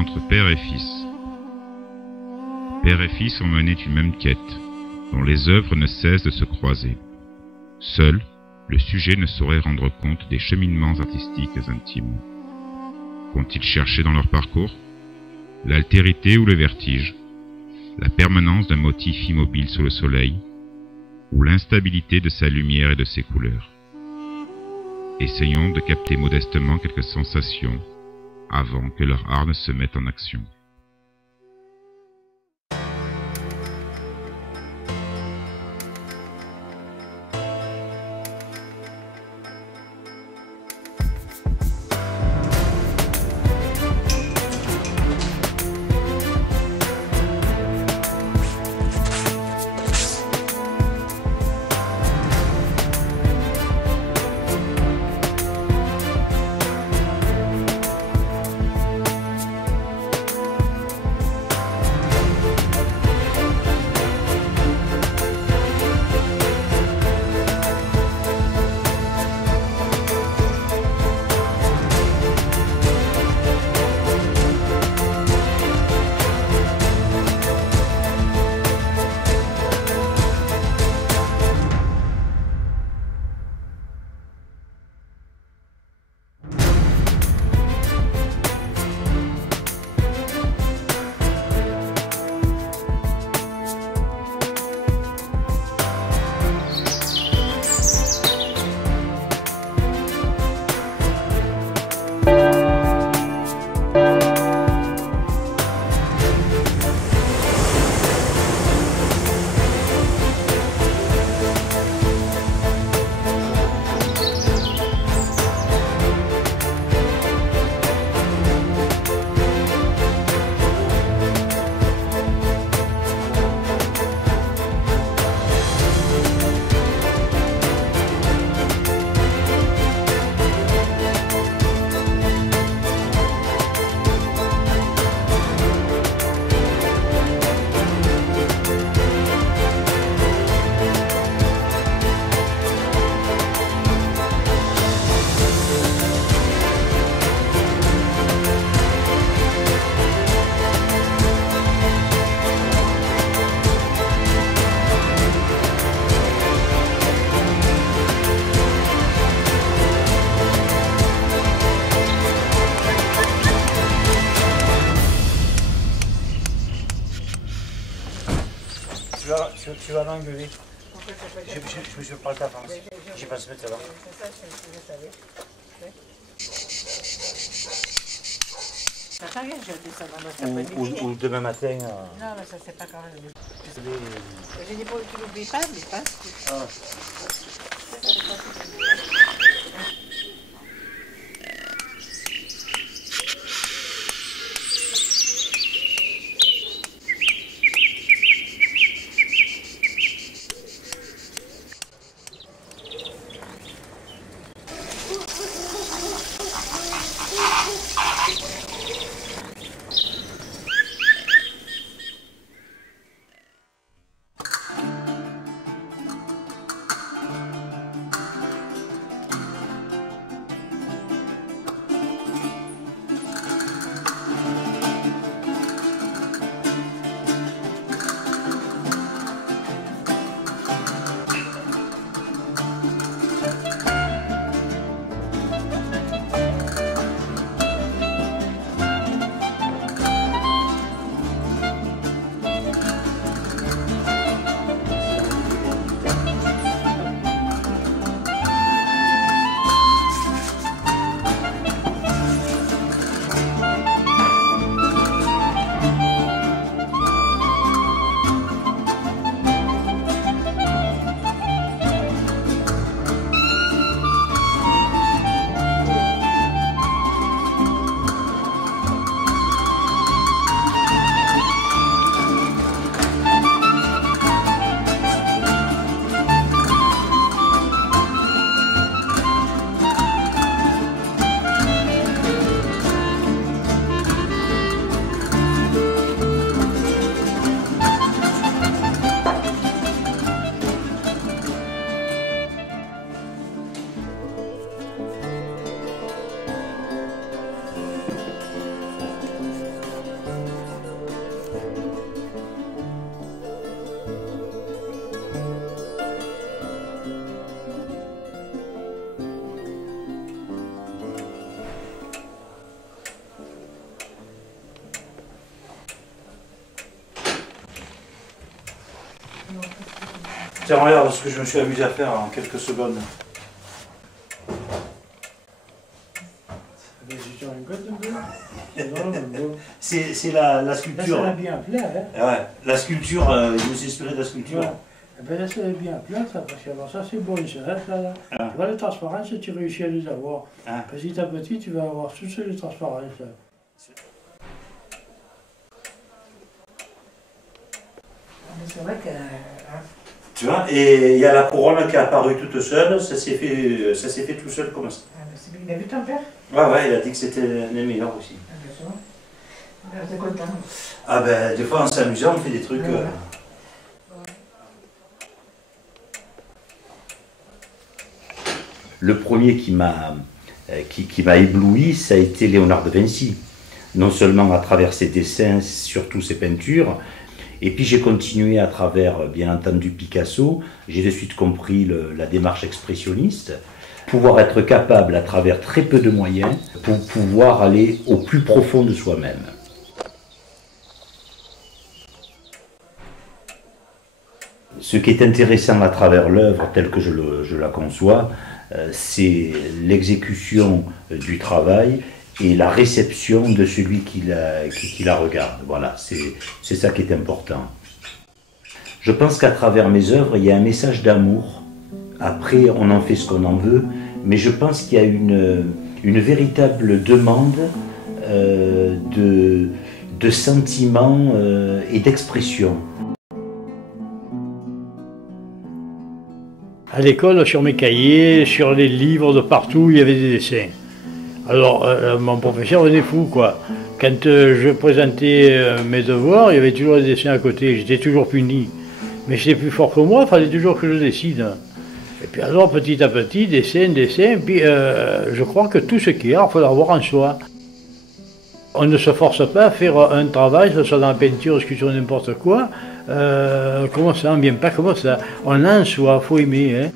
entre père et fils. Père et fils ont mené une même quête, dont les œuvres ne cessent de se croiser. Seul, le sujet ne saurait rendre compte des cheminements artistiques intimes. Qu'ont-ils cherché dans leur parcours? L'altérité ou le vertige? La permanence d'un motif immobile sous le soleil? Ou l'instabilité de sa lumière et de ses couleurs? Essayons de capter modestement quelques sensations avant que leur art ne se mette en action. Tu vas m'engueuler. Je parle ta France. J'ai pas se mettre là. Ou demain matin. Non, mais ça c'est pas quand même. J'ai dit, tu n'oublies pas, mais pas. Ah. Tiens, regarde ce que je me suis amusé à faire en quelques secondes. C'est la sculpture. Là, c'est bien plat, hein. Ouais, la sculpture, je me suis inspiré de la sculpture. Ouais. Eh ben là, c'est bien plat, ça, parce que alors, ça, c'est bon, ça, là. Ah. Tu vois, les transparences, tu réussis à les avoir. Ah. Petit à petit, tu vas avoir toutes les transparences. C'est vrai que... Tu vois, et il y a la couronne qui est apparue toute seule, ça s'est fait tout seul comme ça. Il a vu ton père? Ouais, il a dit que c'était les meilleurs aussi. T'es content? Ah ben, des fois en s'amusant, on fait des trucs... Le premier qui m'a ébloui, ça a été Léonard de Vinci. Non seulement à travers ses dessins, surtout ses peintures, et puis j'ai continué à travers, bien entendu, Picasso. J'ai de suite compris la démarche expressionniste. Pouvoir être capable, à travers très peu de moyens, pour pouvoir aller au plus profond de soi-même. Ce qui est intéressant à travers l'œuvre telle que je la conçois, c'est l'exécution du travail et la réception de celui qui la regarde. Voilà, c'est ça qui est important. Je pense qu'à travers mes œuvres, il y a un message d'amour. Après, on en fait ce qu'on en veut, mais je pense qu'il y a une véritable demande de sentiments et d'expression. À l'école, sur mes cahiers, sur les livres, de partout, il y avait des dessins. Alors, mon professeur venait fou, quoi. Quand je présentais mes devoirs, il y avait toujours des dessins à côté. J'étais toujours puni. Mais j'étais plus fort que moi, il fallait toujours que je décide. Et puis alors, petit à petit, dessin, puis je crois que tout ce qu'il y a, il faut l'avoir en soi. On ne se force pas à faire un travail, que ce soit dans la peinture, sculpture, n'importe quoi, comment ça, on ne vient pas comme ça. On a en soi, il faut aimer. Hein.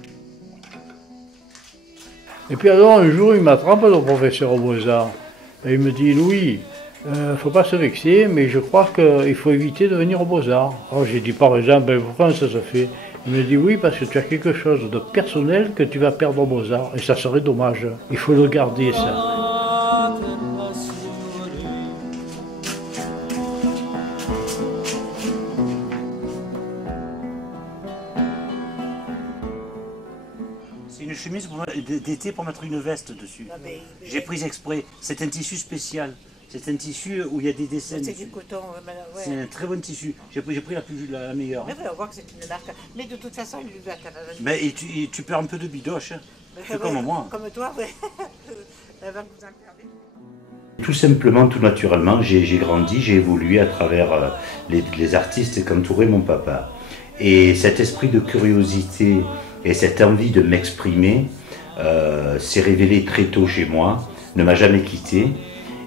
Et puis alors, un jour, il m'attrape, le professeur aux Beaux-Arts. Et il me dit, Louis, il ne faut pas se vexer, mais je crois qu'il faut éviter de venir aux Beaux-Arts. Alors j'ai dit, par exemple, pourquoi ça se fait? Il me dit, oui, parce que tu as quelque chose de personnel que tu vas perdre aux Beaux-Arts, et ça serait dommage. Il faut le garder, ça. C'est une chemise d'été pour mettre une veste dessus. J'ai pris exprès. C'est un tissu spécial. C'est un tissu où il y a des dessins. C'est du coton. Ouais. C'est un très bon tissu. J'ai pris la meilleure. Mais on voit que c'est une marque. Mais de toute façon, il lui doit. Mais tu perds un peu de bidoche. C'est comme moi. Comme toi, oui. Avant que vous en perdez. Tout simplement, tout naturellement, j'ai grandi, j'ai évolué à travers les artistes qu'entourait mon papa. Et cet esprit de curiosité et cette envie de m'exprimer s'est révélé très tôt chez moi, ne m'a jamais quitté.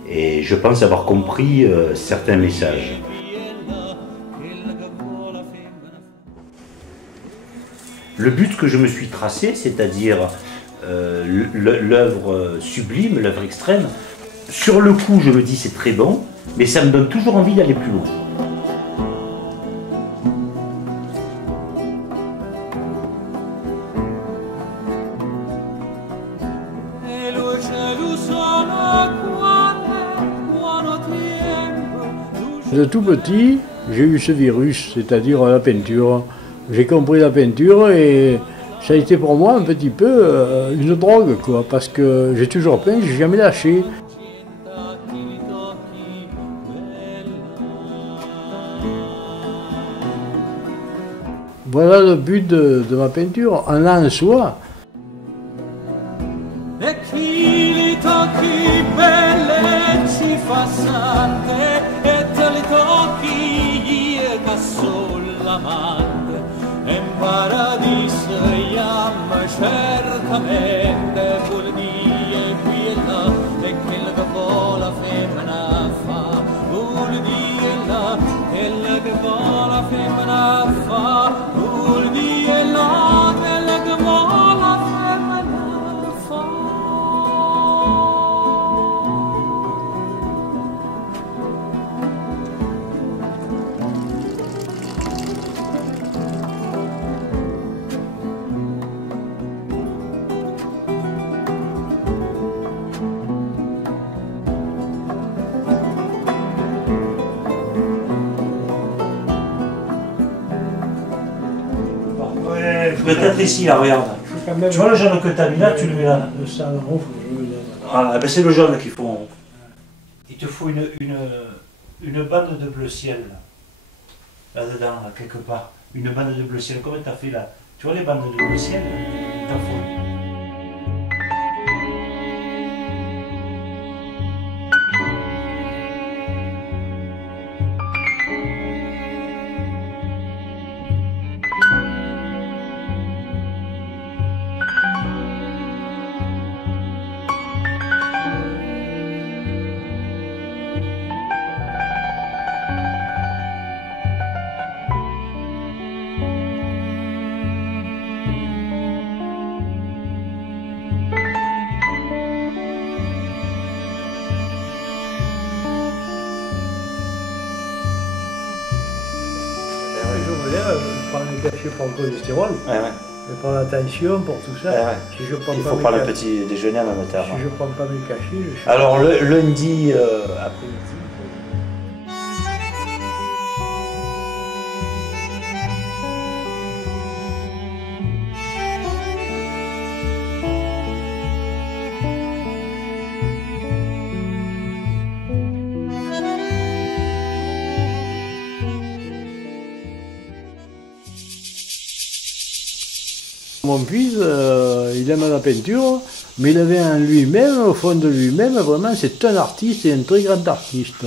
Et je pense avoir compris certains messages. Le but que je me suis tracé, c'est-à-dire l'œuvre sublime, l'œuvre extrême, sur le coup je me dis c'est très bon, mais ça me donne toujours envie d'aller plus loin. De tout petit, j'ai eu ce virus, c'est-à-dire la peinture. J'ai compris la peinture et ça a été pour moi un petit peu une drogue, quoi, parce que j'ai toujours peint, j'ai jamais lâché. Voilà le but de ma peinture, en a en soi. In paradiso iam certamente vuol dire qui e là e quello che vuole la femmina fa vuol dire là quello che vuole la femmina fa vuol dire là quello che vuole la femmina fa. Peut-être ici, là, regarde. Tu vois le jaune que tu as mis là, tu le mets là. Le sang rouge, je veux dire. Ah, ben c'est le jaune qu'il faut. Il te faut une bande de bleu ciel, là-dedans, là, quelque part. Une bande de bleu ciel. Comment tu as fait là? Tu vois les bandes de bleu ciel? Il t'en faut. Je prends les cachets pour le cholestérol, je prends la tension pour tout ça. Si je prends Il pas faut mes prendre le cachets- petit déjeuner en même temps. Si je prends pas mes cachets, je suis... Alors le lundi après-midi. Mon fils, il aime la peinture, mais il avait en lui-même, au fond de lui-même, vraiment, c'est un artiste et un très grand artiste.